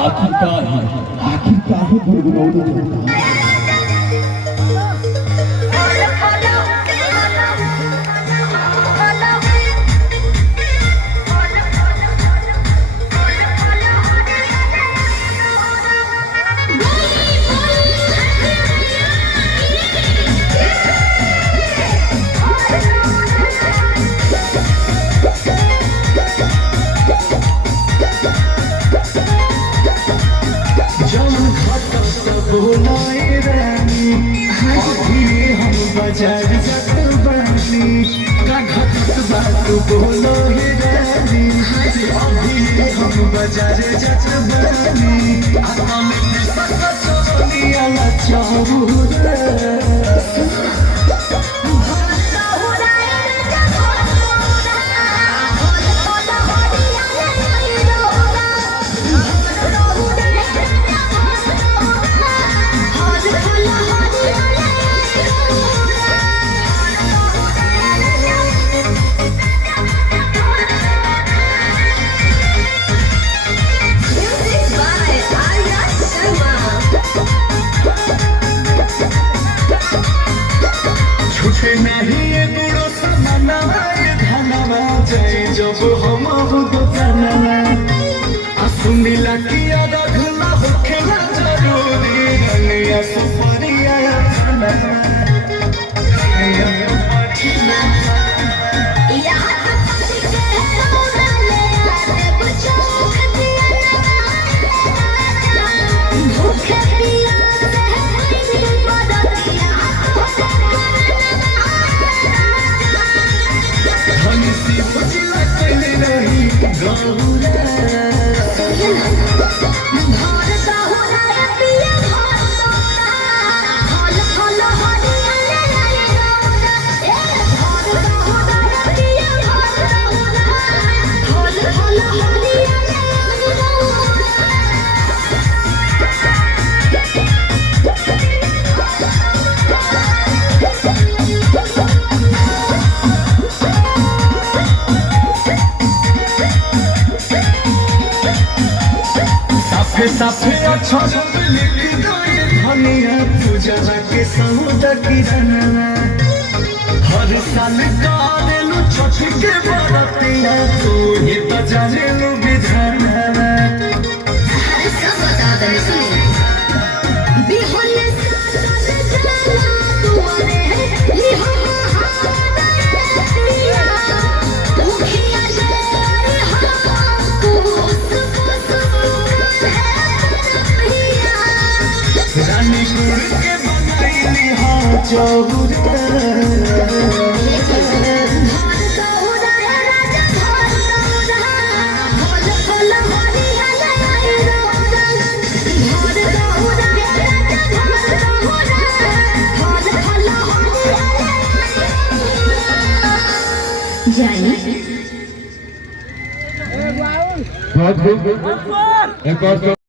आखिरकार गुनगुनाउनु बाजार जात बानी का घटत बात बोलो हे रानी अभी हम बाजार जात बानी आता में सच चोली आला चाहूरा जब हम सुनीला किया रखला होखेला जरूरी दुनिया सुपरिया साफे अच्छा लिख दो ये धनिया पूजा के सौदा किराना हर साल कारेलू छठ के बरतिया तू ही बजारेलू विधाना सब बता दे सुन बिहोले तू आने ये हम रानी गुड़ के बनाई हाँ चौरा जाइए